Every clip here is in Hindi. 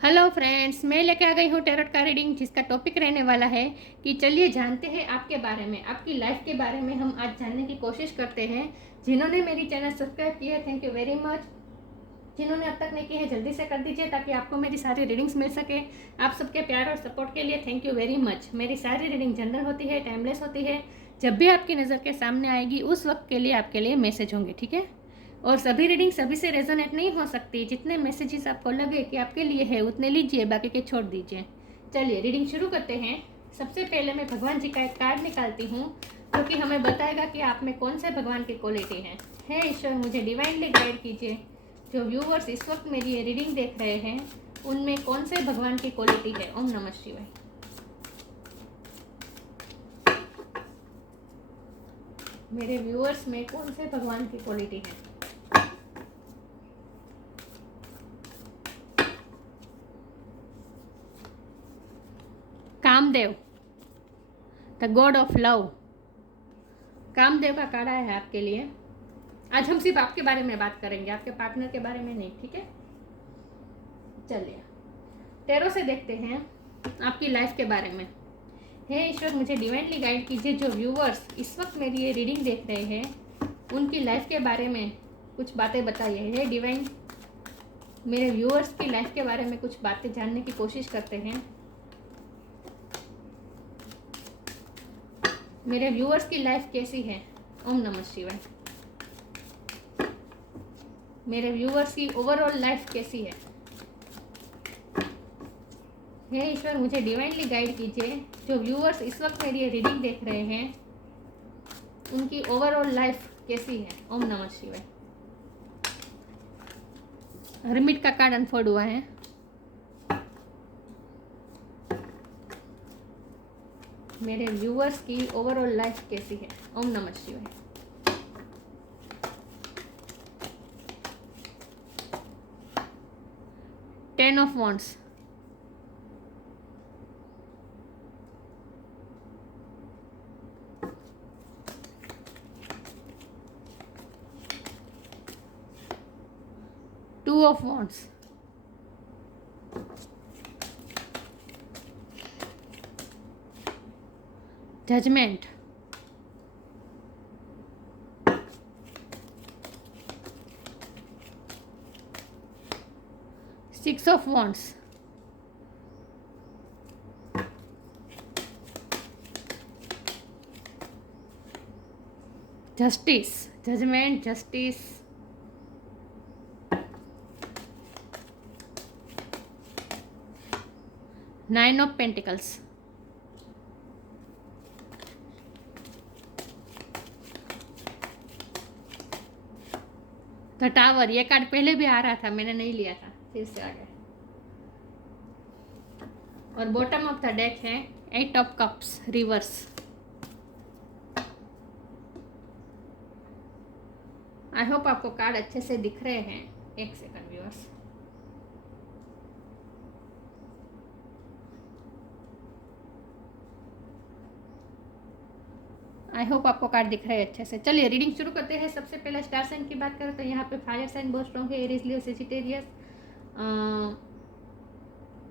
हेलो फ्रेंड्स, मैं लेके आ गई हूँ टैरोट का रीडिंग, जिसका टॉपिक रहने वाला है कि चलिए जानते हैं आपके बारे में, आपकी लाइफ के बारे में हम आज जानने की कोशिश करते हैं। जिन्होंने मेरी चैनल सब्सक्राइब किया है, थैंक यू वेरी मच। जिन्होंने अब तक नहीं की है, जल्दी से कर दीजिए ताकि आपको मेरी सारी रीडिंग्स मिल सके। आप सबके प्यार और सपोर्ट के लिए थैंक यू वेरी मच। मेरी सारी रीडिंग जनरल होती है, टाइमलेस होती है। जब भी आपकी नज़र के सामने आएगी उस वक्त के लिए आपके लिए मैसेज होंगे, ठीक है। और सभी रीडिंग सभी से रेजोनेट नहीं हो सकती। जितने मैसेजेस आपको लगे कि आपके लिए है उतने लीजिए, बाकी के छोड़ दीजिए। चलिए रीडिंग शुरू करते हैं। सबसे पहले मैं भगवान जी का एक कार्ड निकालती हूँ जो कि हमें बताएगा कि आप में कौन से भगवान की क्वालिटी है। हे ईश्वर, मुझे डिवाइनली गाइड कीजिए। जो व्यूवर्स इस वक्त मेरी ये रीडिंग देख रहे हैं उनमें कौन से भगवान की क्वालिटी है। ओम नमः शिवाय। मेरे व्यूअर्स में कौन से भगवान की क्वालिटी है। Kamadev, the god of love. Kamadev का कार्ड आया है आपके लिए। आज हम सिर्फ आपके बारे में बात करेंगे, आपके पार्टनर के बारे में नहीं, ठीक है। चलिए टैरो से देखते हैं आपकी लाइफ के बारे में। हे ईश्वर, मुझे डिवाइनली गाइड कीजिए। जो व्यूवर्स इस वक्त मेरी ये रीडिंग देख रहे हैं उनकी लाइफ के बारे में कुछ बातें बताइए। हे डिवाइन, मेरे व्यूवर्स की लाइफ के बारे में कुछ बातें जानने की कोशिश करते हैं। मेरे व्यूअर्स की लाइफ कैसी है। ओम नमः शिवाय। मेरे व्यूअर्स की ओवरऑल लाइफ कैसी है। हे ईश्वर, मुझे डिवाइनली गाइड कीजिए। जो व्यूअर्स इस वक्त मेरी रीडिंग देख रहे हैं उनकी ओवरऑल लाइफ कैसी है। ओम नमः शिवाय। हर्मिट का कार्ड अनफोल्ड हुआ है। मेरे व्यूअर्स की ओवरऑल लाइफ कैसी है। ओम नमः शिवाय। Ten of wands, two of wands, judgement, six of wands, justice, judgement, justice, nine of pentacles, the tower. ये कार्ड पहले भी आ रहा था, मैंने नहीं लिया था, फिर से आ गया। और बॉटम ऑफ द डेक है eight of cups reverse. I hope आपको कार्ड अच्छे से दिख रहे हैं। एक सेकंड व्यूअर्स। आई होप आपको कार्ड दिख रहे हैं अच्छे से। चलिए रीडिंग शुरू करते हैं। सबसे पहले स्टार साइन की बात करें तो यहाँ पे फायर साइन बहुत स्ट्रॉन्ग है, Aries, Leo, Sagittarius.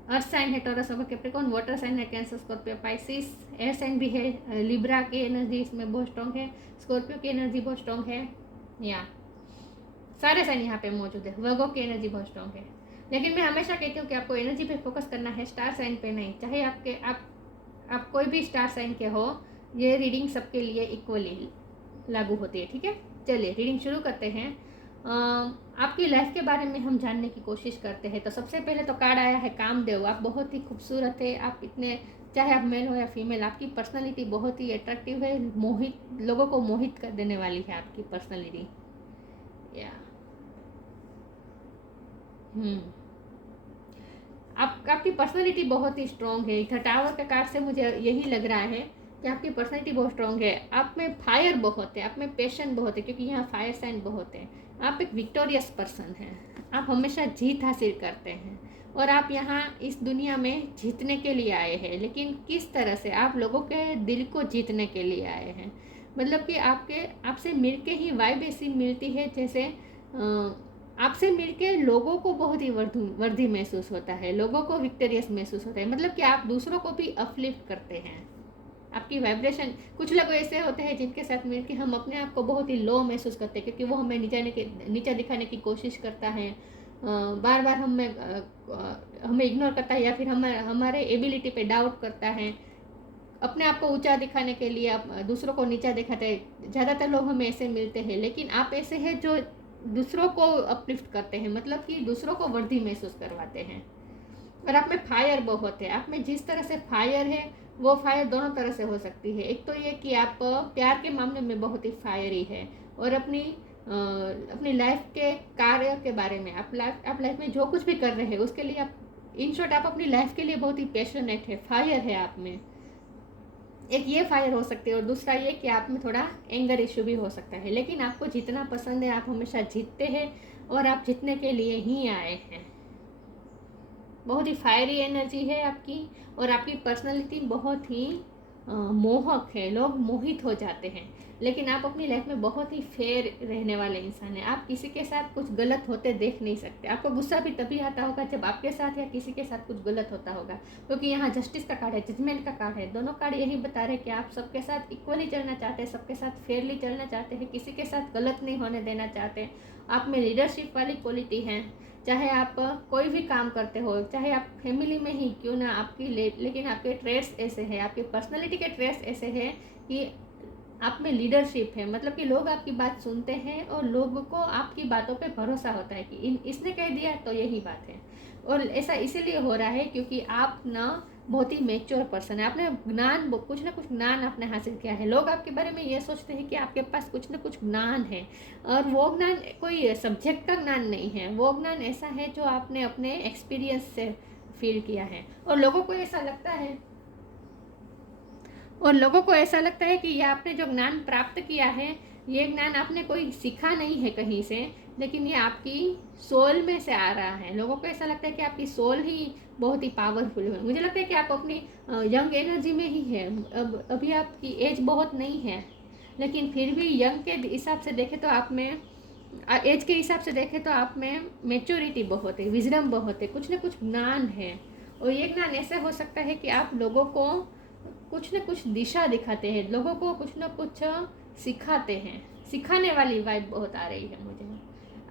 Earth sign है टॉरस और कैप्रिकॉर्न। वाटर साइन है Cancer, Scorpio, Pisces. Air sign भी है, लिब्रा की एनर्जी इसमें बहुत स्ट्रॉन्ग है। स्कॉर्पियो की एनर्जी बहुत स्ट्रॉन्ग है। या सारे साइन यहाँ पे मौजूद है। वर्गो की एनर्जी बहुत स्ट्रॉन्ग है। लेकिन मैं हमेशा कहती हूँ कि आपको एनर्जी पे फोकस करना है, स्टार साइन पे नहीं। चाहे आप कोई भी स्टार साइन के हो, ये रीडिंग सबके लिए इक्वली लागू होती है, ठीक है। चलिए रीडिंग शुरू करते हैं। आपकी लाइफ के बारे में हम जानने की कोशिश करते हैं। तो सबसे पहले तो कार्ड आया है कामदेव। आप बहुत ही खूबसूरत है। आप इतने, चाहे आप मेल हो या फीमेल, आपकी पर्सनालिटी बहुत ही अट्रैक्टिव है। लोगों को मोहित कर देने वाली है आपकी पर्सनालिटी। या आपकी पर्सनालिटी बहुत ही स्ट्रॉन्ग है। द टावर के कार्ड से मुझे यही लग रहा है कि आपकी पर्सनालिटी बहुत स्ट्रॉन्ग है। आप में फायर बहुत है, आप में पैशन बहुत है, क्योंकि यहाँ फायर साइन बहुत है। आप एक विक्टोरियस पर्सन हैं। आप हमेशा जीत हासिल करते हैं और आप यहाँ इस दुनिया में जीतने के लिए आए हैं। लेकिन किस तरह से? आप लोगों के दिल को जीतने के लिए आए हैं। मतलब कि आपसे मिलके ही वाइब ऐसी मिलती है जैसे आपसे मिलके लोगों को बहुत ही वर्दी महसूस होता है, लोगों को विक्टोरियस महसूस होता है, मतलब कि आप दूसरों को भी अपलिफ्ट करते हैं। आपकी वाइब्रेशन, कुछ लोग ऐसे होते हैं जिनके साथ मिलकर हम अपने आप को बहुत ही लो महसूस करते हैं, क्योंकि वो हमें नीचा दिखाने की कोशिश करता है, बार बार हमें इग्नोर करता है, या फिर हमारे एबिलिटी पे डाउट करता है, अपने आप को ऊंचा दिखाने के लिए आप दूसरों को नीचा दिखाते हैं। ज़्यादातर लोग हमें ऐसे मिलते हैं, लेकिन आप ऐसे हैं जो दूसरों को अपलिफ्ट करते हैं, मतलब कि दूसरों को वर्दी महसूस करवाते हैं। और आप में फायर बहुत है, आप में जिस तरह से फायर है वो फायर दोनों तरह से हो सकती है। एक तो ये कि आप प्यार के मामले में बहुत ही फायरी है, और अपनी लाइफ के कार्य के बारे में, आप लाइफ में जो कुछ भी कर रहे हैं उसके लिए आप, इन शॉर्ट आप अपनी लाइफ के लिए बहुत ही पैशनेट है, फायर है आप में। एक ये फायर हो सकती है, और दूसरा ये कि आप में थोड़ा एंगर इशू भी हो सकता है। लेकिन आपको जितना पसंद है, आप हमेशा जीतते हैं, और आप जीतने के लिए ही आए हैं। बहुत ही फायरी एनर्जी है आपकी, और आपकी पर्सनालिटी बहुत ही मोहक है, लोग मोहित हो जाते हैं। लेकिन आप अपनी लाइफ में बहुत ही फेयर रहने वाले इंसान हैं। आप किसी के साथ कुछ गलत होते देख नहीं सकते। आपको गुस्सा भी तभी आता होगा जब आपके साथ या किसी के साथ कुछ गलत होता होगा, क्योंकि यहाँ जस्टिस का कार्ड है, जजमेंट का कार्ड है। दोनों कार्ड यही बता रहे हैं कि आप सबके साथ इक्वली चलना चाहते हैं, सबके साथ फेयरली चलना चाहते हैं, किसी के साथ गलत नहीं होने देना चाहते। आप में लीडरशिप वाली क्वालिटी है। चाहे आप कोई भी काम करते हो, चाहे आप फैमिली में ही क्यों ना लेकिन आपके ट्रेड्स ऐसे हैं, आपकी पर्सनालिटी के ट्रेड्स ऐसे हैं कि आप में लीडरशिप है। मतलब कि लोग आपकी बात सुनते हैं, और लोगों को आपकी बातों पे भरोसा होता है कि इसने कह दिया तो यही बात है। और ऐसा इसीलिए हो रहा है क्योंकि आप ना बहुत ही मेच्योर पर्सन है। आपने कुछ ना कुछ ज्ञान आपने हासिल किया है। लोग आपके बारे में ये सोचते हैं कि आपके पास कुछ ना कुछ ज्ञान है, और वो ज्ञान कोई सब्जेक्ट का ज्ञान नहीं है, वो ज्ञान ऐसा है जो आपने अपने एक्सपीरियंस से फील किया है। और लोगों को ऐसा लगता है कि ये आपने जो ज्ञान प्राप्त किया है, ये ज्ञान आपने कोई सीखा नहीं है कहीं से, लेकिन ये आपकी सोल में से आ रहा है। लोगों को ऐसा लगता है कि आपकी सोल ही बहुत ही पावरफुल है। मुझे लगता है कि आप अपनी यंग एनर्जी में ही है। अभी आपकी एज बहुत नहीं है, लेकिन फिर भी यंग के हिसाब से देखें तो आप में, एज के हिसाब से देखें तो आप में मेच्योरिटी बहुत है, विजडम बहुत है, कुछ ना कुछ ज्ञान है। और ये ज्ञान ऐसे हो सकता है कि आप लोगों को कुछ न कुछ दिशा दिखाते हैं, लोगों को कुछ न कुछ सिखाते हैं। सिखाने वाली वाइब बहुत आ रही है मुझे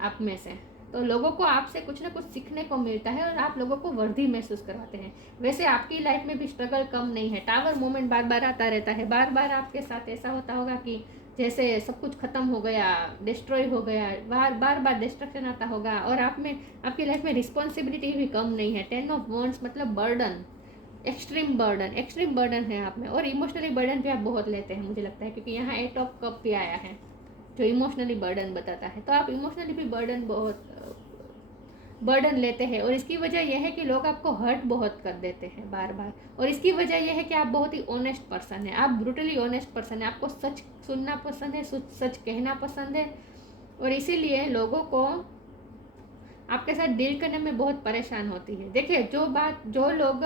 आप में से। तो लोगों को आपसे कुछ ना कुछ सीखने को मिलता है, और आप लोगों को वर्दी महसूस करवाते हैं। वैसे आपकी लाइफ में भी स्ट्रगल कम नहीं है। टावर मोमेंट बार बार आता रहता है। बार बार आपके साथ ऐसा होता होगा कि जैसे सब कुछ खत्म हो गया, डिस्ट्रॉय हो गया, बार डिस्ट्रक्शन आता होगा। और आपकी लाइफ में रिस्पॉन्सिबिलिटी भी कम नहीं है। 10 ऑफ वॉन्ड्स मतलब बर्डन, एक्सट्रीम बर्डन है आप में। और इमोशनली बर्डन भी आप बहुत लेते हैं मुझे लगता है, क्योंकि यहाँ 8 ऑफ कप भी आया है जो इमोशनली बर्डन बताता है। तो आप इमोशनली भी बर्डन लेते हैं, और इसकी वजह यह है कि लोग आपको हर्ट बहुत कर देते हैं बार बार। और इसकी वजह यह है कि आप बहुत ही ऑनेस्ट पर्सन है, आप ब्रूटली ऑनेस्ट पर्सन है। आपको सच सुनना पसंद है, सच कहना पसंद है, और इसीलिए लोगों को आपके साथ डील करने में बहुत परेशान होती है। देखिए, जो लोग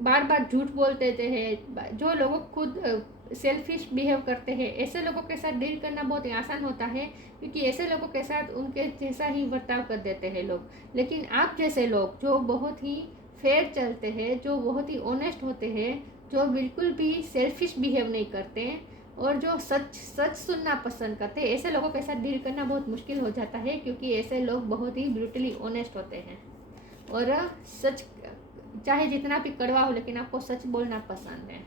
बार बार झूठ बोलते हैं, जो लोग खुद सेल्फिश बिहेव करते हैं, ऐसे लोगों के साथ डील करना बहुत ही आसान होता है, क्योंकि ऐसे लोगों के साथ उनके जैसा ही बर्ताव कर देते हैं लोग। लेकिन आप जैसे लोग जो बहुत ही फेयर चलते हैं, जो बहुत ही ऑनेस्ट होते हैं, जो बिल्कुल भी सेल्फिश बिहेव नहीं करते, और जो सच सुनना पसंद करते हैं, ऐसे लोगों के साथ डील करना बहुत मुश्किल हो जाता है, क्योंकि ऐसे लोग बहुत ही ब्रूटली ऑनेस्ट होते हैं। और सच चाहे जितना भी कड़वा हो, लेकिन आपको सच बोलना पसंद है।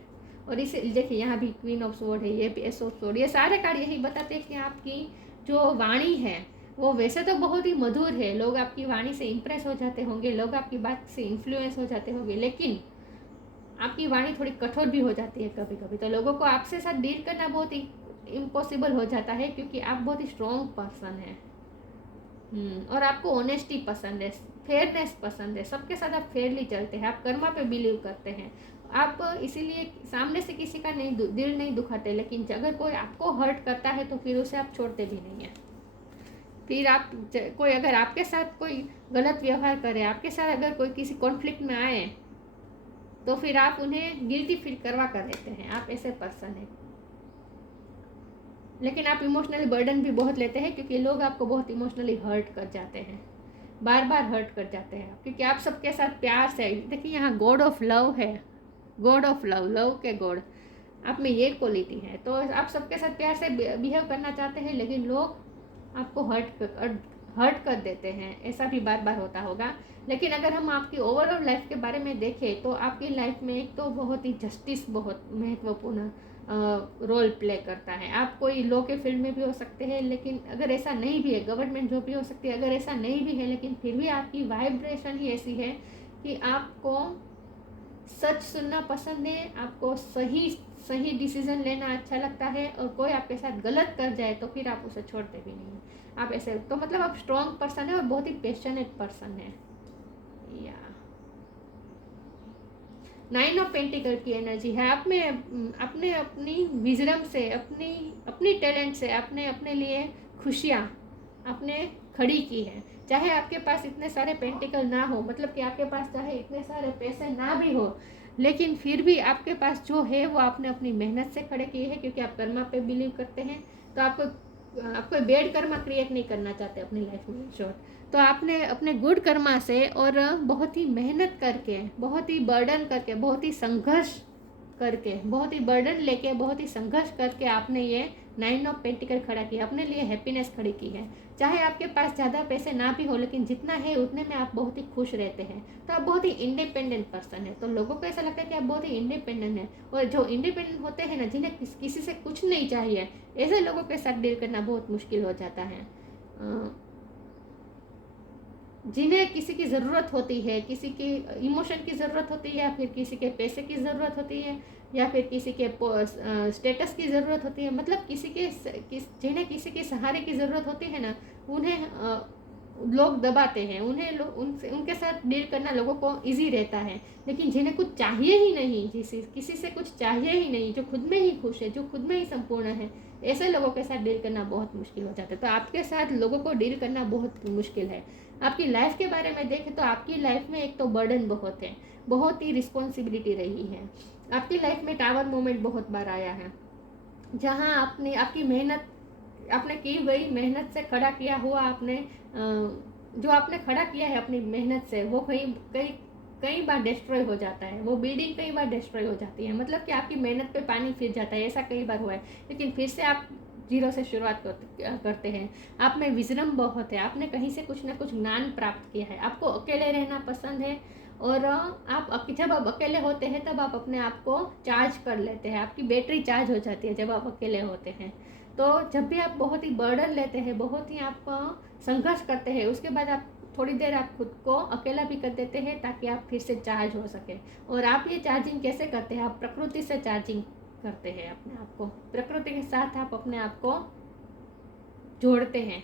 और इसे देखिए, यहाँ भी क्वीन ऑफ स्वॉर्ड है, ये भी एस ऑफ स्वॉर्ड, ये सारे कार्ड यही बताते हैं कि आपकी जो वाणी है वो वैसे तो बहुत ही मधुर है। लोग आपकी वाणी से इंप्रेस हो जाते होंगे, लोग आपकी बात से इन्फ्लुएंस हो जाते होंगे, लेकिन आपकी वाणी थोड़ी कठोर भी हो जाती है कभी कभी। तो लोगों को आपसे साथ डील करना बहुत ही इम्पॉसिबल हो जाता है, क्योंकि आप बहुत ही स्ट्रॉन्ग पर्सन है। और आपको ऑनेस्टी पसंद है, फेयरनेस पसंद है, सबके साथ आप फेयरली चलते हैं, आप कर्मा पे बिलीव करते हैं। आप इसीलिए सामने से किसी का दिल नहीं दुखाते, लेकिन अगर कोई आपको हर्ट करता है तो फिर उसे आप छोड़ते भी नहीं हैं। फिर कोई अगर आपके साथ कोई गलत व्यवहार करे, आपके साथ अगर कोई किसी कॉन्फ्लिक्ट में आए, तो फिर आप उन्हें गिल्टी फील करवा कर देते हैं। आप ऐसे पर्सन हैं। लेकिन आप इमोशनली बर्डन भी बहुत लेते हैं, क्योंकि लोग आपको बहुत इमोशनली हर्ट कर जाते हैं, बार बार हर्ट कर जाते हैं, क्योंकि आप सबके साथ प्यार से, देखिए यहाँ गॉड ऑफ लव है, गॉड ऑफ लव, लव के गॉड आप में ये क्वालिटी है। तो आप सबके साथ प्यार से बिहेव करना चाहते हैं, लेकिन लोग आपको हर्ट कर देते हैं, ऐसा भी बार बार होता होगा। लेकिन अगर हम आपकी ओवरऑल लाइफ के बारे में देखें तो आपकी लाइफ में एक तो बहुत ही जस्टिस बहुत महत्वपूर्ण रोल प्ले करता है। आप कोई लॉ के फील्ड में भी हो सकते हैं, लेकिन अगर ऐसा नहीं भी है, गवर्नमेंट जॉब भी हो सकती है, अगर ऐसा नहीं भी है, लेकिन फिर भी आपकी वाइब्रेशन ही ऐसी है कि आपको सच सुनना पसंद है, आपको सही सही डिसीजन लेना अच्छा लगता है, और कोई आपके साथ गलत कर जाए तो फिर आप उसे छोड़ते भी नहीं। आप ऐसे तो मतलब आप स्ट्रॉन्ग पर्सन है और बहुत ही पैशनेट पर्सन है। या 9 ऑफ पेंटिकल की एनर्जी है। आप में अपने अपनी विजडम से, अपनी अपनी टैलेंट से आपने अपने लिए खुशियाँ आपने खड़ी की है। चाहे आपके पास इतने सारे पेंटिकल ना हो, मतलब कि आपके पास चाहे इतने सारे पैसे ना भी हो, लेकिन फिर भी आपके पास जो है वो आपने अपनी मेहनत से खड़े किए हैं, क्योंकि आप कर्मा पे बिलीव करते हैं। तो आपको बेड कर्मा क्रिएट नहीं करना चाहते अपनी लाइफ में, शॉर्ट। तो आपने अपने गुड कर्मा से और बहुत ही मेहनत करके, बहुत ही बर्डन करके, बहुत ही संघर्ष करके, बहुत ही बर्डन लेके, बहुत ही संघर्ष करके आपने ये 9 ऑफ पेंटिकल खड़ा किया, अपने लिए हैप्पीनेस खड़ी की है। चाहे आपके पास ज़्यादा पैसे ना भी हो, लेकिन जितना है उतने में आप बहुत ही खुश रहते हैं। तो आप बहुत ही इंडिपेंडेंट पर्सन है। तो लोगों को ऐसा लगता है कि आप बहुत ही इंडिपेंडेंट हैं, और जो इंडिपेंडेंट होते हैं ना, जिन्हें किसी से कुछ नहीं चाहिए, ऐसे लोगों के साथ डील करना बहुत मुश्किल हो जाता है। जिन्हें किसी की ज़रूरत होती है, किसी की इमोशन की ज़रूरत होती है, या फिर किसी के पैसे की ज़रूरत होती है, या फिर किसी के स्टेटस की ज़रूरत होती है, मतलब जिन्हें किसी के सहारे की ज़रूरत होती है ना, उन्हें लोग दबाते हैं, उन्हें उनके साथ डील करना लोगों को इजी रहता है। लेकिन जिन्हें कुछ चाहिए ही नहीं, किसी से कुछ चाहिए ही नहीं, जो खुद में ही खुश है, जो खुद में ही संपूर्ण है, ऐसे लोगों के साथ डील करना बहुत मुश्किल हो जाता है। तो आपके साथ लोगों को डील करना बहुत मुश्किल है। आपकी लाइफ के बारे में देखें तो आपकी लाइफ में एक तो बर्डन बहुत है, बहुत ही रिस्पॉन्सिबिलिटी रही है। आपकी लाइफ में टावर मोमेंट बहुत बार आया है, जहाँ आपकी मेहनत, आपने की गई मेहनत से खड़ा किया हुआ, जो आपने खड़ा किया है अपनी मेहनत से, वो कई बार डिस्ट्रॉय हो जाता है। वो बिल्डिंग कई बार डिस्ट्रॉय हो जाती है, मतलब कि आपकी मेहनत पे पानी फिर जाता है, ऐसा कई बार हुआ है। लेकिन फिर से आप जीरो से शुरुआत करते हैं। आप में विजडम बहुत है, आपने कहीं से कुछ ना कुछ ज्ञान प्राप्त किया है। आपको अकेले रहना पसंद है, और जब आप अकेले होते हैं तब आप अपने आप को चार्ज कर लेते हैं, आपकी बैटरी चार्ज हो जाती है जब आप अकेले होते हैं। तो जब भी आप बहुत ही बर्डन लेते हैं, बहुत ही आप संघर्ष करते हैं, उसके बाद आप थोड़ी देर आप खुद को अकेला भी कर देते हैं, ताकि आप फिर से चार्ज हो सके। और आप ये चार्जिंग कैसे करते हैं? आप प्रकृति से चार्जिंग करते हैं अपने आप को, प्रकृति के साथ आप अपने आप को जोड़ते हैं,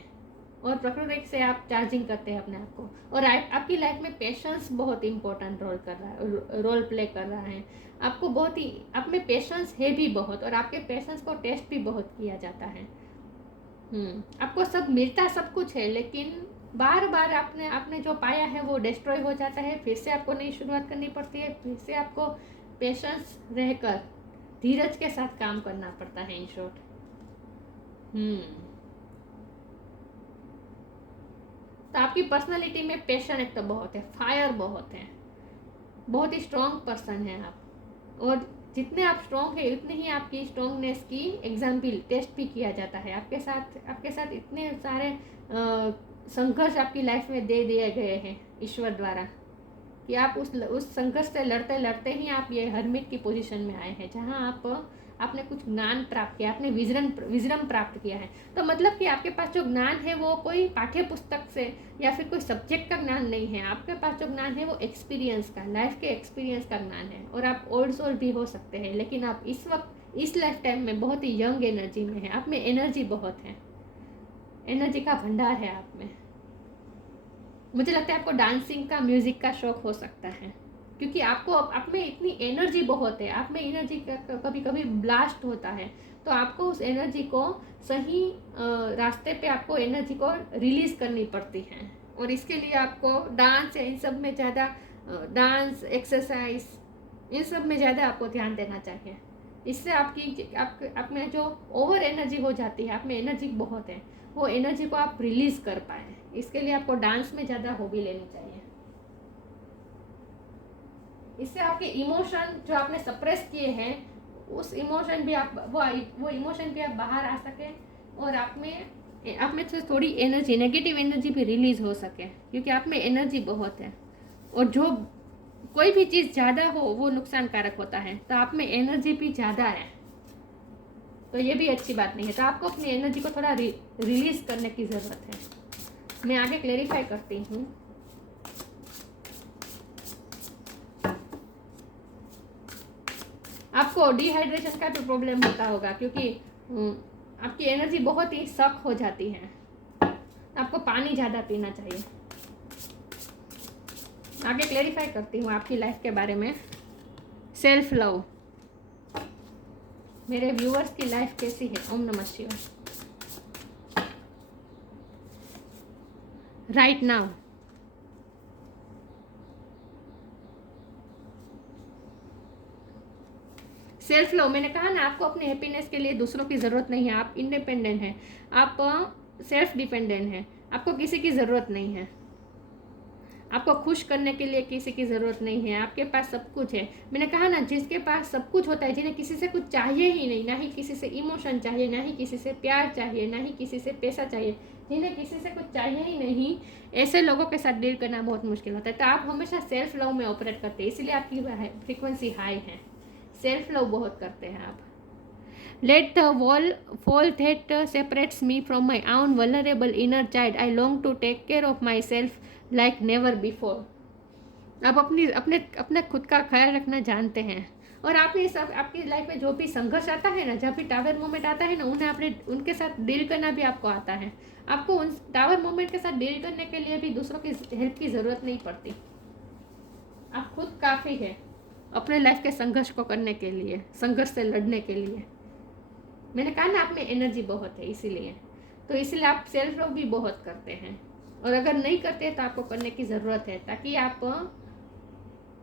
और प्रकृति से आप चार्जिंग करते हैं अपने आप को। और आपकी लाइफ में पेशेंस बहुत इंपॉर्टेंट रोल प्ले कर रहा है। आपको बहुत ही, आप में पेशेंस है भी बहुत, और आपके पेशेंस को टेस्ट भी बहुत किया जाता है। आपको सब मिलता सब कुछ है, लेकिन बार बार आपने जो पाया है वो डिस्ट्रॉय हो जाता है। फिर से आपको नई शुरुआत करनी पड़ती है, फिर से आपको पेशेंस रहकर धीरज के साथ काम करना पड़ता है, इन शॉर्ट। तो आपकी पर्सनालिटी में पैशन एक तो बहुत है, फायर बहुत है, बहुत ही स्ट्रॉन्ग पर्सन है आप। और जितने आप स्ट्रॉन्ग है, उतने ही आपकी स्ट्रॉन्गनेस की एग्जाम भी, टेस्ट भी किया जाता है। आपके साथ इतने सारे संघर्ष आपकी लाइफ में दे दिए गए हैं ईश्वर द्वारा, कि आप उस संघर्ष से लड़ते लड़ते ही आप ये हर्मिट की पोजीशन में आए हैं, जहाँ आपने कुछ ज्ञान प्राप्त किया, आपने विजडम प्राप्त किया है। तो मतलब कि आपके पास जो ज्ञान है वो कोई पाठ्य पुस्तक से या फिर कोई सब्जेक्ट का ज्ञान नहीं है। आपके पास जो ज्ञान है वो एक्सपीरियंस का, लाइफ के एक्सपीरियंस का ज्ञान है। और आप ओल्ड सोल भी हो सकते हैं, लेकिन आप इस वक्त, इस लाइफ टाइम में बहुत ही यंग एनर्जी में है। आप में एनर्जी बहुत है, एनर्जी का भंडार है आप में। मुझे लगता है आपको डांसिंग का, म्यूजिक का शौक हो सकता है, क्योंकि आप में इतनी एनर्जी बहुत है। आप में एनर्जी का कभी कभी ब्लास्ट होता है, तो आपको उस एनर्जी को सही रास्ते पे, आपको एनर्जी को रिलीज करनी पड़ती है। और इसके लिए आपको डांस या इन सब में ज़्यादा, डांस, एक्सरसाइज, इन सब में ज़्यादा आपको ध्यान देना चाहिए। इससे आप में जो ओवर एनर्जी हो जाती है, आप में एनर्जी बहुत है, वो एनर्जी को आप रिलीज कर पाए। इसके लिए आपको डांस में ज़्यादा हॉबी लेनी चाहिए। इससे आपके इमोशन जो आपने सप्रेस किए हैं, उस इमोशन भी आप वो इमोशन भी आप बाहर आ सके और आप में से थोड़ी एनर्जी, नेगेटिव एनर्जी भी रिलीज हो सके, क्योंकि आप में एनर्जी बहुत है। और जो कोई भी चीज़ ज़्यादा हो वो नुकसानकारक होता है, तो आप में एनर्जी भी ज़्यादा है तो ये भी अच्छी बात नहीं है। तो आपको अपनी एनर्जी को थोड़ा रिलीज करने की ज़रूरत है। मैं आगे क्लेरिफाई करती हूँ। आपको डिहाइड्रेशन का भी प्रॉब्लम होता होगा, क्योंकि आपकी एनर्जी बहुत ही सक हो जाती है। आपको पानी ज़्यादा पीना चाहिए। आगे क्लेरिफाई करती हूँ आपकी लाइफ के बारे में। सेल्फ लव, मेरे व्यूअर्स की लाइफ कैसी है? ओम नमः शिवाय। राइट नाउ सेल्फ लव, मैंने कहा ना, आपको अपने हैप्पीनेस के लिए दूसरों की ज़रूरत नहीं है। आप इंडिपेंडेंट हैं, आप सेल्फ डिपेंडेंट हैं। आपको किसी की ज़रूरत नहीं है। आपको खुश करने के लिए किसी की ज़रूरत नहीं है। आपके पास सब कुछ है। मैंने कहा ना, जिसके पास सब कुछ होता है, जिन्हें किसी से कुछ चाहिए ही नहीं, ना ही किसी से इमोशन चाहिए, ना ही किसी से प्यार चाहिए, ना ही किसी से पैसा चाहिए, जिन्हें किसी से कुछ चाहिए ही नहीं, ऐसे लोगों के साथ डील करना बहुत मुश्किल होता है। तो आप हमेशा सेल्फ लव में ऑपरेट करते हैं, इसलिए आपकी फ्रीक्वेंसी हाई है। सेल्फ लव बहुत करते हैं आप। Let the wall fall that separates me from my own vulnerable inner child. I long to take care of myself like never before. आप अपने खुद का ख्याल रखना जानते हैं। और आपने सब आपकी लाइफ में जो भी संघर्ष आता है ना, जब भी टावर मोमेंट आता है ना, उनके साथ डील करना भी आपको आता है। आपको उन टावर मोमेंट के साथ डील करने के लिए भी दूसरों की हेल्प की ज़रूरत नहीं पड़ती। आप खुद काफ़ी है अपने लाइफ के संघर्ष को करने के लिए, संघर्ष से लड़ने के लिए। मैंने कहा ना, आप में एनर्जी बहुत है, इसीलिए आप सेल्फ लव भी बहुत करते हैं। और अगर नहीं करते तो आपको करने की ज़रूरत है, ताकि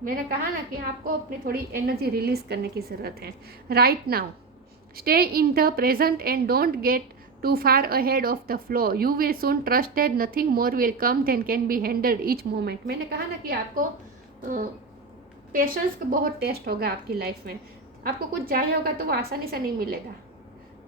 मैंने कहा ना कि आपको अपनी थोड़ी एनर्जी रिलीज करने की ज़रूरत है। Right now stay in the present and don't get too far ahead of the flow. You will soon trust that nothing more will come than can be handled each moment. मैंने कहा ना कि आपको पेशेंस का बहुत टेस्ट होगा आपकी लाइफ में। आपको कुछ चाहिए होगा तो वो आसानी से नहीं मिलेगा।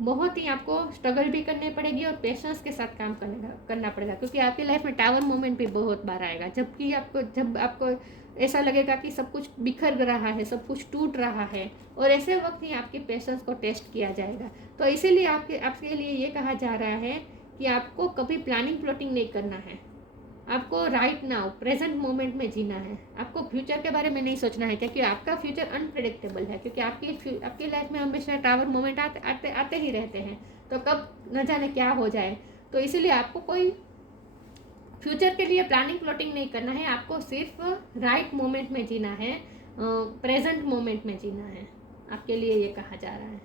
बहुत ही आपको स्ट्रगल भी करनी पड़ेगी और पेशेंस के साथ काम करना पड़ेगा, क्योंकि आपकी लाइफ में टावर मोमेंट भी बहुत बार आएगा, जब आपको ऐसा लगेगा कि सब कुछ बिखर रहा है, सब कुछ टूट रहा है, और ऐसे वक्त ही आपके पेशेंस को टेस्ट किया जाएगा। तो इसीलिए आपके लिए ये कहा जा रहा है कि आपको कभी प्लानिंग प्लॉटिंग नहीं करना है। आपको राइट नाउ प्रेजेंट मोमेंट में जीना है। आपको फ्यूचर के बारे में नहीं सोचना है, क्योंकि आपका फ्यूचर अनप्रेडिक्टेबल है, क्योंकि आपकी लाइफ में हमेशा टावर मोमेंट आते ही रहते हैं। तो कब न जाने क्या हो जाए। तो इसीलिए आपको कोई फ्यूचर के लिए प्लानिंग प्लॉटिंग नहीं करना है। आपको सिर्फ राइट मोमेंट में जीना है, प्रेजेंट मोमेंट में जीना है। आपके लिए ये कहा जा रहा है।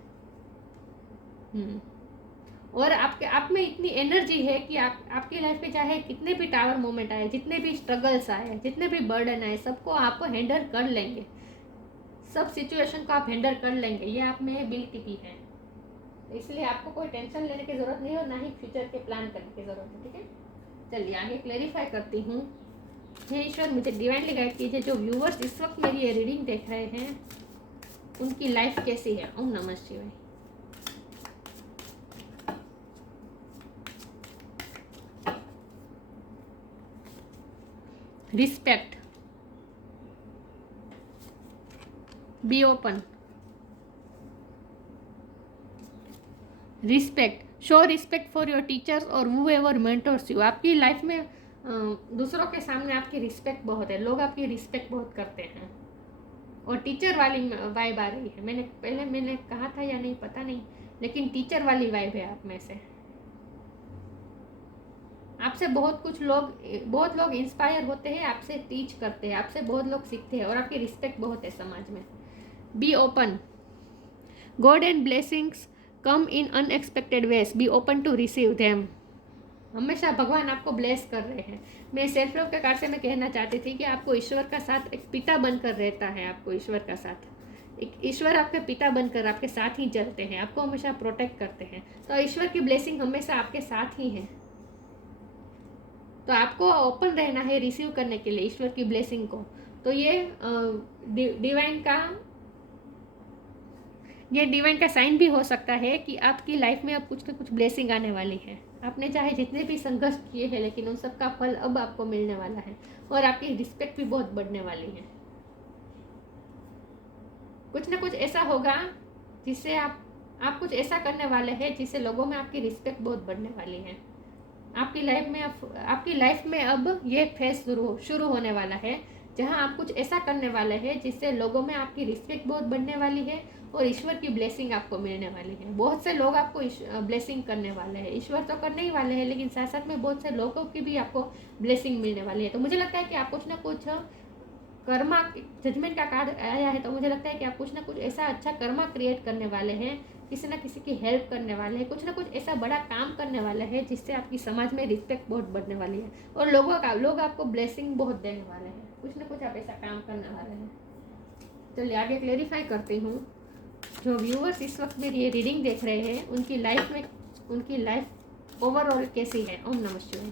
और आप में इतनी एनर्जी है कि आपकी लाइफ में चाहे कितने भी टावर मोमेंट आए, जितने भी स्ट्रगल्स आए, जितने भी बर्डन आए, सबको आप हैंडल कर लेंगे। सब सिचुएशन को आप हैंडल कर लेंगे, ये आप में एबिलिटी भी है। इसलिए आपको कोई टेंशन लेने की ज़रूरत नहीं है और ना ही फ्यूचर के प्लान करने की ज़रूरत है। ठीक है, चलिए आगे क्लेरिफाई करती हूँ। हे ईश्वर, मुझे डिवाइनली गाइड कीजिए। जो व्यूवर्स इस वक्त मेरी ये रीडिंग देख रहे हैं, उनकी लाइफ कैसी है? ओम नमः शिवाय। Respect. Be open. Respect. Show respect for your teachers or whoever mentors you. आपकी लाइफ में दूसरों के सामने आपकी रिस्पेक्ट बहुत है। लोग आपकी रिस्पेक्ट बहुत करते हैं। और टीचर वाली वाइब आ रही है। मैंने कहा था या नहीं पता नहीं, लेकिन टीचर वाली वाइब है आप में से। आपसे बहुत लोग इंस्पायर होते हैं, आपसे टीच करते हैं, आपसे बहुत लोग सीखते हैं और आपकी रिस्पेक्ट बहुत है समाज में। Be open. God and blessings come in unexpected ways. Be open to receive them. हमेशा भगवान आपको ब्लेस कर रहे हैं। मैं सेल्फ लव के कार्ड से मैं कहना चाहती थी कि आपको ईश्वर का साथ एक पिता बनकर रहता है। आपको ईश्वर का साथ एक ईश्वर आपके पिता बनकर आपके साथ ही चलते हैं, आपको हमेशा प्रोटेक्ट करते हैं। तो ईश्वर की ब्लेसिंग हमेशा आपके साथ ही है। तो आपको ओपन रहना है रिसीव करने के लिए ईश्वर की ब्लेसिंग को। तो ये डिवाइन का साइन भी हो सकता है कि आपकी लाइफ में अब कुछ ना कुछ ब्लेसिंग आने वाली है। आपने चाहे जितने भी संघर्ष किए हैं, लेकिन उन सब का फल अब आपको मिलने वाला है और आपकी रिस्पेक्ट भी बहुत बढ़ने वाली है। कुछ ना कुछ ऐसा होगा जिससे आप कुछ ऐसा करने वाले हैं जिससे लोगों में आपकी रिस्पेक्ट बहुत बढ़ने वाली है। आपकी लाइफ में अब ये फेज शुरू होने वाला है जहां आप कुछ ऐसा करने वाले हैं जिससे लोगों में आपकी रिस्पेक्ट बहुत बढ़ने वाली है और ईश्वर की ब्लेसिंग आपको मिलने वाली है। बहुत से लोग आपको ब्लेसिंग करने वाले हैं, ईश्वर तो करने ही वाले हैं, लेकिन साथ साथ में बहुत से लोगों की भी आपको ब्लेसिंग मिलने वाली है। तो मुझे लगता है कि आप कुछ ना कुछ कर्मा जजमेंट का कार्ड आया है, तो मुझे लगता है कि आप कुछ ना कुछ ऐसा अच्छा कर्मा क्रिएट करने वाले हैं, किसी ना किसी की हेल्प करने वाले हैं, कुछ ना कुछ ऐसा बड़ा काम करने वाले हैं जिससे आपकी समाज में रिस्पेक्ट बहुत बढ़ने वाली है और लोग आपको ब्लेसिंग बहुत देने वाले हैं। कुछ ना कुछ आप ऐसा काम करने वाले हैं। चलिए आगे क्लेरिफाई करती हूँ। जो व्यूअर्स इस वक्त मेरी ये रीडिंग देख रहे हैं, उनकी लाइफ ओवरऑल कैसी है। ओम नमः शिवाय।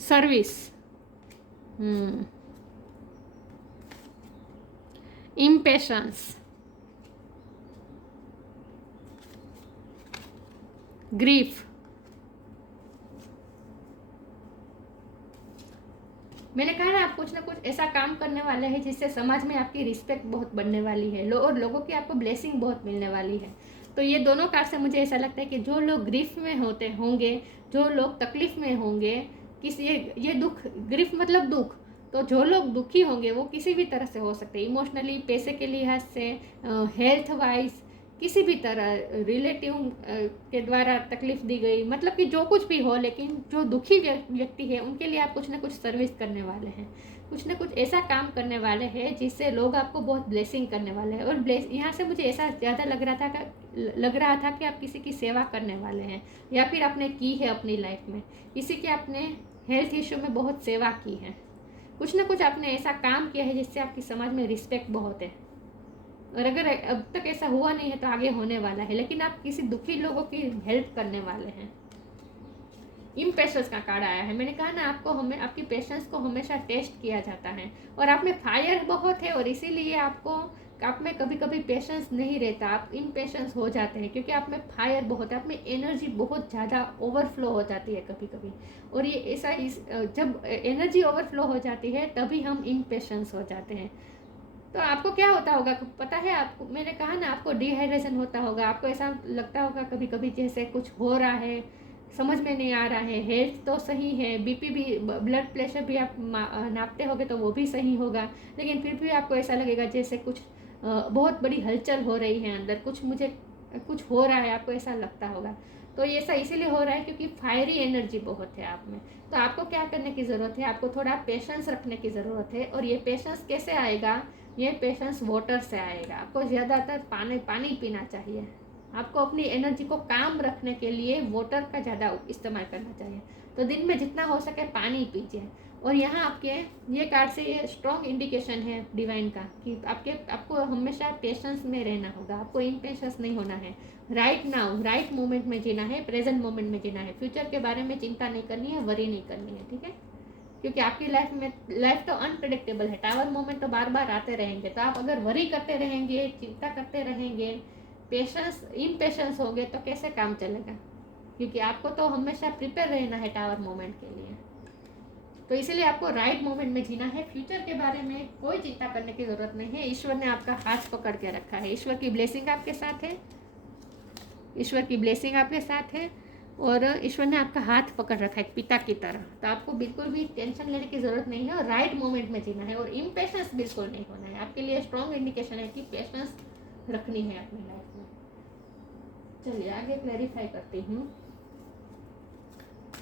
Service, impatience, grief. मैंने कहा ना आप कुछ ना कुछ ऐसा काम करने वाले हैं जिससे समाज में आपकी रिस्पेक्ट बहुत बढ़ने वाली है और लोगों की आपको ब्लेसिंग बहुत मिलने वाली है। तो ये दोनों कार्ड से मुझे ऐसा लगता है कि जो लोग ग्रीफ में होंगे, जो लोग तकलीफ में होंगे, किसी ये दुख, ग्रीफ मतलब दुख, तो जो लोग दुखी होंगे वो किसी भी तरह से हो सकते हैं, इमोशनली, पैसे के लिहाज से, हेल्थ वाइज, किसी भी तरह रिलेटिव के द्वारा तकलीफ दी गई, मतलब कि जो कुछ भी हो, लेकिन जो दुखी व्यक्ति है उनके लिए आप कुछ ना कुछ सर्विस करने वाले हैं, कुछ ना कुछ ऐसा काम करने वाले हैं जिससे लोग आपको बहुत ब्लेसिंग करने वाले हैं। और यहाँ से मुझे ऐसा ज़्यादा लग रहा था कि आप किसी की सेवा करने वाले हैं या फिर आपने की है अपनी लाइफ में, किसी के आपने हेल्थ इशू में बहुत सेवा की है, कुछ ना कुछ आपने ऐसा काम किया है जिससे आपकी समाज में रिस्पेक्ट बहुत है। और अगर अब तक ऐसा हुआ नहीं है तो आगे होने वाला है, लेकिन आप किसी दुखी लोगों की हेल्प करने वाले हैं। इम्पेशंस का कार्ड आया है। मैंने कहा ना आपकी पेशेंस को हमेशा टेस्ट किया जाता है और आप में फायर बहुत है और इसीलिए आप में कभी कभी पेशेंस नहीं रहता, आप इम्पेशेंस हो जाते हैं क्योंकि आप में फायर बहुत है, आप में एनर्जी बहुत ज़्यादा ओवरफ्लो हो जाती है कभी कभी। और ये ऐसा जब एनर्जी ओवरफ्लो हो जाती है तभी हम इम्पेशेंस हो जाते हैं। तो आपको क्या होता होगा पता है आपको, मैंने कहा ना आपको डिहाइड्रेशन होता होगा, आपको ऐसा लगता होगा कभी कभी जैसे कुछ हो रहा है, समझ में नहीं आ रहा है। हेल्थ तो सही है, बीपी भी, ब्लड प्रेशर भी आप नापते होगे तो वो भी सही होगा, लेकिन फिर भी आपको ऐसा लगेगा जैसे कुछ बहुत बड़ी हलचल हो रही है अंदर, कुछ हो रहा है, आपको ऐसा लगता होगा। तो ये ऐसा इसीलिए हो रहा है क्योंकि फायरी एनर्जी बहुत है आप में। तो आपको क्या करने की ज़रूरत है, आपको थोड़ा पेशेंस रखने की ज़रूरत है। और ये पेशेंस कैसे आएगा, ये पेशेंस वाटर से आएगा। आपको ज़्यादातर पानी पीना चाहिए, आपको अपनी एनर्जी को काम रखने के लिए वाटर का ज़्यादा इस्तेमाल करना चाहिए। तो दिन में जितना हो सके पानी पीजिए। और यहाँ आपके ये कार्ड से ये स्ट्रॉन्ग इंडिकेशन है डिवाइन का कि आपको हमेशा पेशेंस में रहना होगा, आपको इम्पेशेंस नहीं होना है। राइट नाउ, राइट मोमेंट में जीना है, प्रेजेंट मोमेंट में जीना है। फ्यूचर के बारे में चिंता नहीं करनी है, वरी नहीं करनी है, ठीक है। क्योंकि आपकी लाइफ तो अनप्रेडिक्टेबल है, टावर मोमेंट तो बार बार आते रहेंगे। तो आप अगर वरी करते रहेंगे, चिंता करते रहेंगे, इम्पेशेंस हो गए तो कैसे काम चलेगा। क्योंकि आपको तो हमेशा प्रिपेयर रहना है टावर मोमेंट के लिए। तो इसीलिए आपको राइट मोमेंट में जीना है। फ्यूचर के बारे में कोई चिंता करने की जरूरत नहीं है, ईश्वर ने आपका हाथ पकड़ के रखा है, ईश्वर की ब्लेसिंग आपके साथ है, ईश्वर की ब्लेसिंग आपके साथ है और ईश्वर ने आपका हाथ पकड़ रखा है पिता की तरह। तो आपको बिल्कुल भी टेंशन लेने की ज़रूरत नहीं है और राइट मोमेंट में जीना है और इम्पेशेंस बिल्कुल नहीं होना है। आपके लिए स्ट्रॉन्ग इंडिकेशन है कि पेशेंस रखनी है अपनी लाइफ में। चलिए आगे क्लैरिफाई करती हूँ।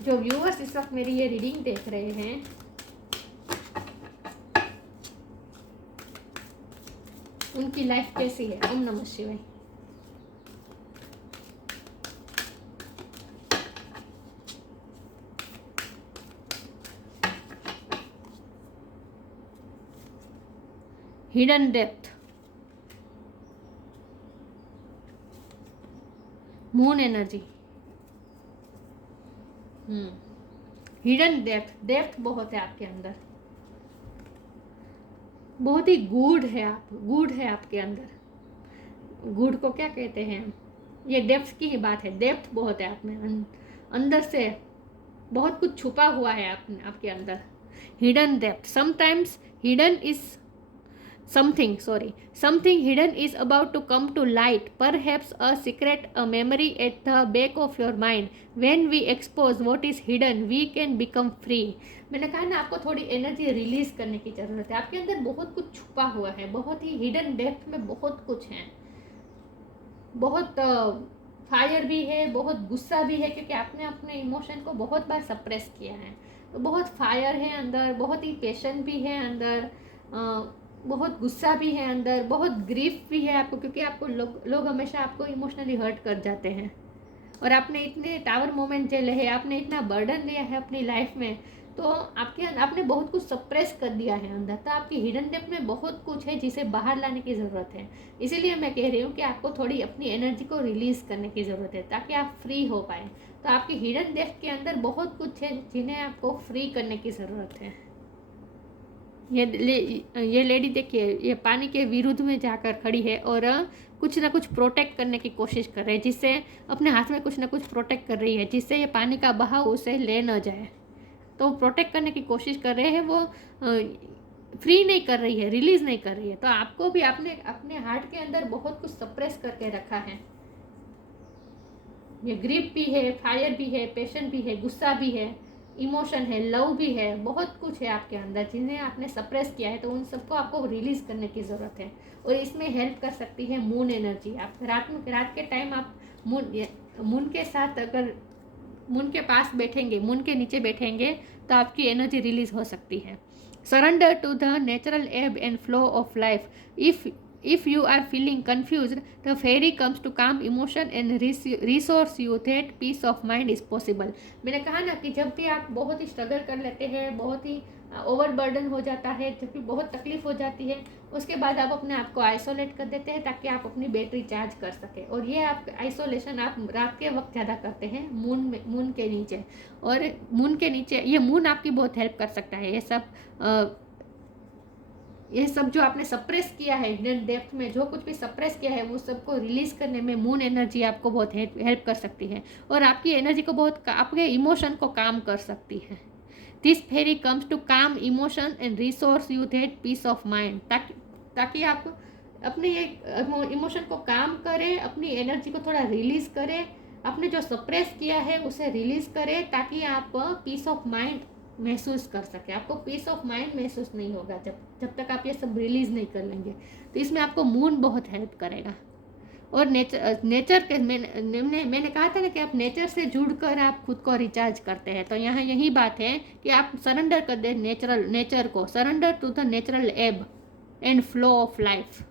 जो व्यूअर्स इस वक्त मेरी ये रीडिंग देख रहे हैं, उनकी लाइफ कैसी है? ओम नमः शिवाय। Hidden depth, moon energy, hidden depth, depth बहुत है आपके अंदर, बहुत ही गूढ़ है आप, गूढ़ है आपके अंदर। गूढ़ को क्या कहते हैं? ये डेप्थ की ही बात है, डेप्थ बहुत है आप में, अंदर से बहुत कुछ छुपा हुआ है आपके अंदर। Hidden depth, sometimes hidden is something hidden is about to come to light, perhaps a secret, a memory at the back of your mind. When we expose what is hidden, we can become free. मैंने कहा ना, आपको थोड़ी एनर्जी रिलीज करने की ज़रूरत है। आपके अंदर बहुत कुछ छुपा हुआ है, बहुत ही हिडन डेप्थ में बहुत कुछ है, बहुत फायर भी है, बहुत गुस्सा भी है, क्योंकि आपने अपने इमोशन को बहुत बार सप्रेस किया है। तो बहुत फायर है अंदर, बहुत ही पेशेंट भी है अंदर, बहुत गुस्सा भी है अंदर, बहुत ग्रीफ भी है आपको, क्योंकि आपको लोग हमेशा आपको इमोशनली हर्ट कर जाते हैं, और आपने इतने टावर मोमेंट झेले हैं, आपने इतना बर्डन लिया है अपनी लाइफ में, तो आपने बहुत कुछ सप्रेस कर दिया है अंदर। तो आपकी हिडन डेप्थ में बहुत कुछ है जिसे बाहर लाने की ज़रूरत है। इसीलिए मैं कह रही हूँ कि आपको थोड़ी अपनी एनर्जी को रिलीज़ करने की ज़रूरत है, ताकि आप फ्री हो पाए। तो आपकी हिडन डेप्थ के अंदर बहुत कुछ है जिन्हें आपको फ्री करने की ज़रूरत है। ये लेडी देखिए, ये पानी के विरुद्ध में जाकर खड़ी है और कुछ ना कुछ प्रोटेक्ट करने की कोशिश कर रही है, जिससे अपने हाथ में कुछ ना कुछ प्रोटेक्ट कर रही है, जिससे ये पानी का बहाव उसे ले न जाए। तो प्रोटेक्ट करने की कोशिश कर रहे हैं, वो फ्री नहीं कर रही है, रिलीज नहीं कर रही है। तो आपको भी आपने अपने हार्ट के अंदर बहुत कुछ सप्रेस करके रखा है। ये ग्रिप भी है, फायर भी है, पैशन भी है, गुस्सा भी है, इमोशन है, लव भी है, बहुत कुछ है आपके अंदर जिन्हें आपने सप्रेस किया है। तो उन सबको आपको रिलीज करने की ज़रूरत है, और इसमें हेल्प कर सकती है मून एनर्जी। आप रात के टाइम आप मून के साथ, अगर मून के पास बैठेंगे, मून के नीचे बैठेंगे, तो आपकी एनर्जी रिलीज हो सकती है। सरेंडर टू द नेचुरल एब and flow of life. If you are feeling confused, the fairy comes to calm emotion and resource you that peace of mind is possible. मैंने कहा ना कि जब भी आप बहुत ही स्ट्रगल कर लेते हैं, बहुत ही ओवरबर्डन हो जाता है, जब भी बहुत तकलीफ हो जाती है, उसके बाद आप अपने आप को आइसोलेट कर देते हैं ताकि आप अपनी बैटरी चार्ज कर सकें। और ये आप आइसोलेशन आप रात के वक्त ज़्यादा करते हैं मून के नीचे। और मून के नीचे ये मून आपकी बहुत हेल्प कर सकता है। ये सब जो आपने सप्रेस किया है हिडन डेप्थ में, जो कुछ भी सप्रेस किया है, वो सबको रिलीज करने में मून एनर्जी आपको बहुत हेल्प कर सकती है, और आपकी एनर्जी को बहुत, आपके इमोशन को काम कर सकती है। This fairy comes to calm emotion and resource you that peace of mind, ताकि आप अपने ये इमोशन को काम करें, अपनी एनर्जी को थोड़ा रिलीज करें, आपने जो सप्रेस किया है उसे रिलीज करें, ताकि आप पीस ऑफ माइंड महसूस कर सके। आपको पीस ऑफ माइंड महसूस नहीं होगा जब तक आप ये सब रिलीज नहीं कर लेंगे। तो इसमें आपको मून बहुत हेल्प करेगा। और नेचर के मैंने कहा था ना कि आप नेचर से जुड़कर आप खुद को रिचार्ज करते हैं। तो यहाँ यही बात है कि आप सरेंडर कर दें नेचर को, सरेंडर टू द नेचुरल एब and flow of life.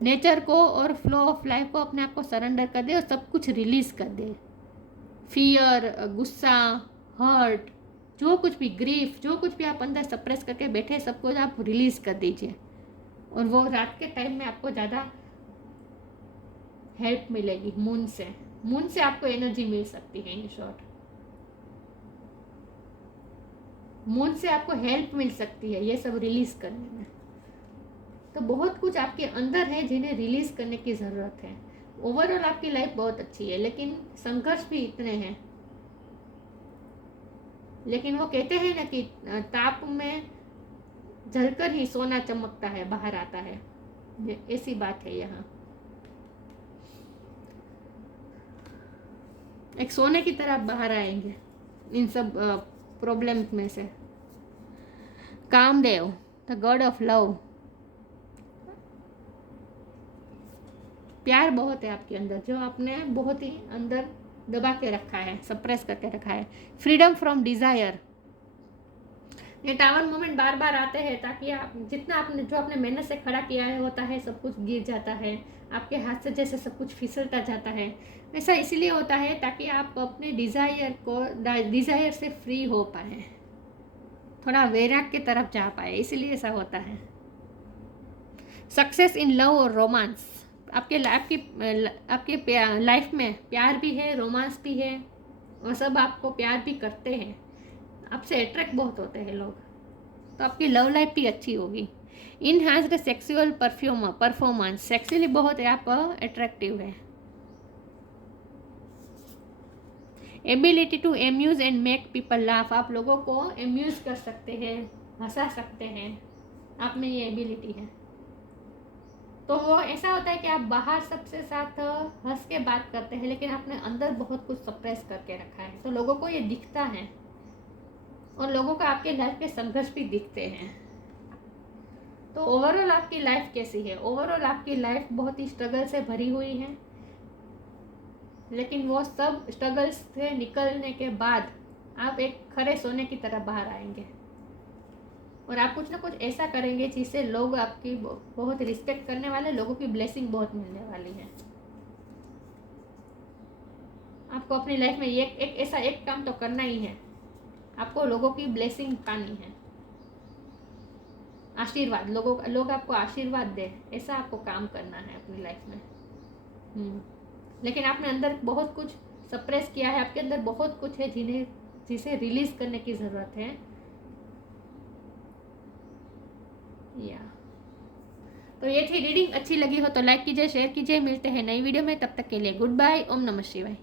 Nature को और फ्लो ऑफ लाइफ को अपने आप को सरेंडर कर दे और सब कुछ रिलीज कर दे। फियर, गुस्सा, हर्ट, जो कुछ भी, ग्रीफ, जो कुछ भी आप अंदर सप्रेस करके बैठे, सब कुछ आप रिलीज कर दीजिए। और वो रात के टाइम में आपको ज़्यादा हेल्प मिलेगी मून से आपको एनर्जी मिल सकती है। इन शॉर्ट, मून से आपको हेल्प मिल सकती है ये सब रिलीज करने में। तो बहुत कुछ आपके अंदर है जिन्हें रिलीज करने की ज़रूरत है। ओवरऑल आपकी लाइफ बहुत अच्छी है, लेकिन संघर्ष भी इतने हैं। लेकिन वो कहते हैं ना कि ताप में जलकर ही सोना चमकता है, बाहर आता है। ऐसी बात है। यहाँ एक सोने की तरह बाहर आएंगे इन सब प्रॉब्लम्स में से। Kamadev, the god of love, प्यार बहुत है आपके अंदर, जो आपने बहुत ही अंदर दबा के रखा है, सप्रेस करके रखा है। फ्रीडम फ्रॉम डिज़ायर, ये टावर मोमेंट बार बार आते हैं ताकि आप जितना आपने जो आपने मेहनत से खड़ा किया है होता है, सब कुछ गिर जाता है आपके हाथ से, जैसे सब कुछ फिसलता जाता है। ऐसा इसलिए होता है ताकि आप अपने डिज़ायर से फ्री हो पाए, थोड़ा वैराग की तरफ जा पाए, इसलिए ऐसा होता है। सक्सेस इन लव और रोमांस, आपके लाइफ में प्यार भी है, रोमांस भी है, और सब आपको प्यार भी करते हैं, आपसे अट्रैक्ट बहुत होते हैं लोग, तो आपकी लव लाइफ भी अच्छी होगी। इनहांस्ड सेक्सुअल परफॉर्मेंस, सेक्सुअली बहुत आप अट्रैक्टिव है। Ability to amuse and make people laugh, आप लोगों को एम्यूज कर सकते हैं, हंसा सकते हैं, आप में ये एबिलिटी है। तो वो ऐसा होता है कि आप बाहर सबसे साथ हंस के बात करते हैं, लेकिन आपने अंदर बहुत कुछ सप्रेस करके रखा है, तो लोगों को ये दिखता है, और लोगों को आपके लाइफ के संघर्ष भी दिखते हैं। तो ओवरऑल आपकी लाइफ कैसी है? ओवरऑल आपकी लाइफ बहुत ही स्ट्रगल से भरी हुई है, लेकिन वो सब स्ट्रगल्स से निकलने के बाद आप एक खरे सोने की तरह बाहर आएंगे, और आप कुछ ना कुछ ऐसा करेंगे जिससे लोग आपकी बहुत रिस्पेक्ट करने वाले, लोगों की ब्लेसिंग बहुत मिलने वाली है। आपको अपनी लाइफ में एक ऐसा एक काम तो करना ही है, आपको लोगों की ब्लेसिंग पानी है, आशीर्वाद, लोग आपको आशीर्वाद दे, ऐसा आपको काम करना है अपनी लाइफ में। लेकिन आपने अंदर बहुत कुछ सप्रेस किया है, आपके अंदर बहुत कुछ है जिसे रिलीज करने की ज़रूरत है। तो ये थी रीडिंग, अच्छी लगी हो तो लाइक कीजिए, शेयर कीजिए, मिलते हैं नई वीडियो में, तब तक के लिए गुड बाय, ओम नमः शिवाय।